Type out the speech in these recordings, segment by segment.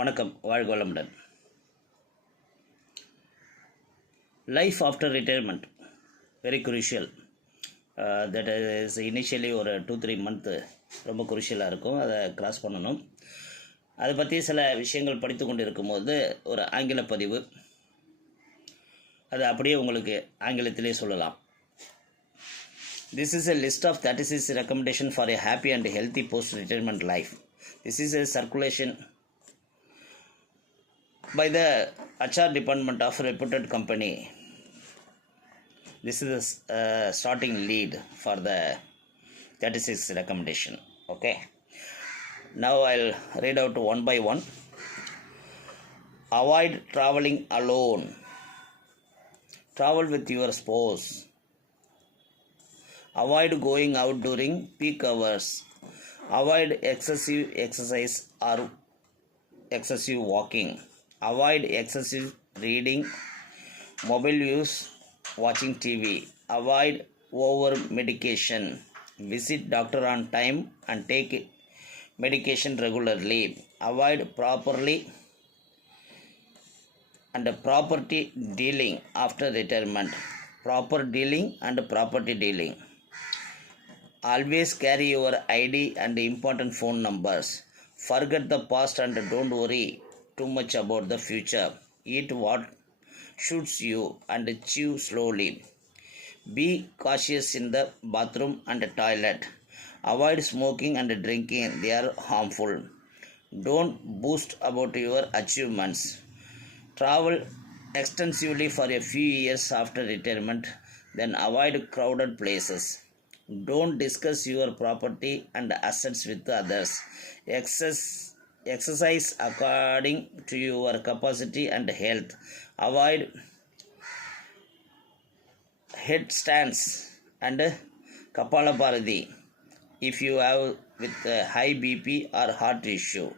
வணக்கம் வாழ்க வளமுடன். Life after retirement very crucial that is initially ஒரு டூ த்ரீ மந்த்து ரொம்ப குரூஷியலாக இருக்கும். அதை கிராஸ் பண்ணணும். அதை பற்றி சில விஷயங்கள் படித்து கொண்டு இருக்கும்போது ஒரு ஆங்கில பதிவு. அது அப்படியே உங்களுக்கு ஆங்கிலத்திலே சொல்லலாம். This is a list of thirty six recommendation for a happy and healthy post retirement life this is a circulation by the HR department of reputed company. This is the uh, starting lead for the 36 recommendation. Okay. Now I'll read out one by one. Avoid traveling alone. Travel with your spouse. Avoid going out during peak hours. Avoid excessive exercise or excessive walking. Avoid excessive reading, mobile use, watching TV. Avoid over medication. Visit doctor on time and take medication regularly. Avoid properly and property dealing after retirement. Proper dealing and property dealing. Always carry your ID and important phone numbers. Forget the past and don't worry too much about the future. Eat what suits you and chew slowly. Be cautious in the bathroom and toilet. Avoid smoking and drinking, they are harmful. Don't boast about your achievements. Travel extensively for a few years after retirement, then avoid crowded places. Don't discuss your property and assets with others. Excess, exercise according to your capacity and health. Avoid headstands and kapalabharati if you have with high bp or heart issue.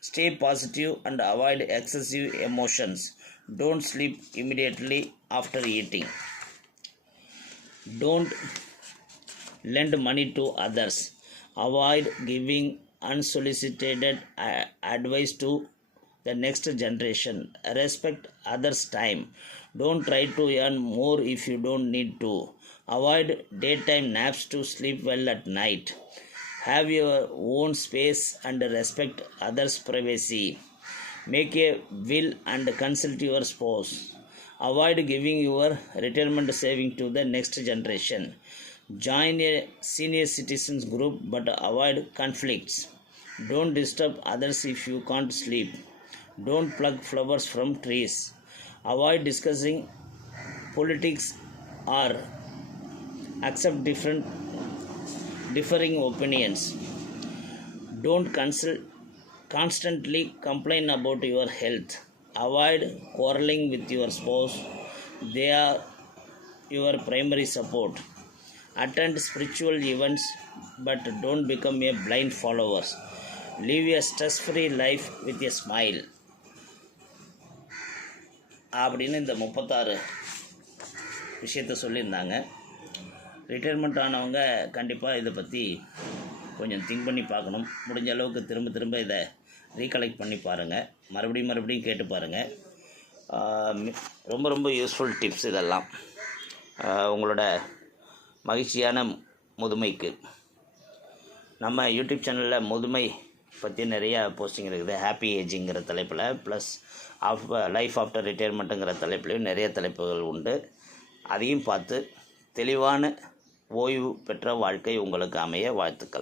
Stay positive and avoid excessive emotions. Don't sleep immediately after eating. Don't lend money to others. Avoid giving unsolicited uh, advice to the next generation. Respect others time. Don't try to earn more if you don't need to. Avoid daytime naps to sleep well at night. Have your own space and respect others privacy. Make a will and consult your spouse. Avoid giving your retirement saving to the next generation join a senior citizens group but avoid conflicts. Don't disturb others if you can't sleep. Don't pluck flowers from trees. Avoid discussing politics or accept different differing opinions. Don't consult constantly complain about your health. Avoid quarreling with your spouse. They are your primary support attend spiritual events but don't become a blind followers live a stress free life with a smile. அப்படின்னு இந்த முப்பத்தாறு விஷயத்த சொல்லியிருந்தாங்க. Retirement ஆனவங்க கண்டிப்பாக இதை பற்றி கொஞ்சம் திங்க் பண்ணி பார்க்கணும். முடிஞ்ச அளவுக்கு திரும்ப திரும்ப இதை ரீகலெக்ட் பண்ணி பாருங்கள் மறுபடியும் மறுபடியும் கேட்டு பாருங்கள் ரொம்ப ரொம்ப யூஸ்ஃபுல் டிப்ஸ் இதெல்லாம். உங்களோட மகிழ்ச்சியான முதுமைக்கு. நம்ம யூடியூப் சேனலில் முதுமை பற்றி நிறையா போஸ்டிங் இருக்குது. ஹாப்பி ஏஜிங்கிற தலைப்பில் ப்ளஸ் ஆஃப் லைஃப் ஆஃப்டர் ரிட்டையர்மெண்ட்டுங்கிற தலைப்புலையும் நிறைய தலைப்புகள் உண்டு. அதையும் பார்த்து தெளிவான ஓய்வு பெற்ற வாழ்க்கை உங்களுக்கு அமைய வாழ்த்துக்கள்.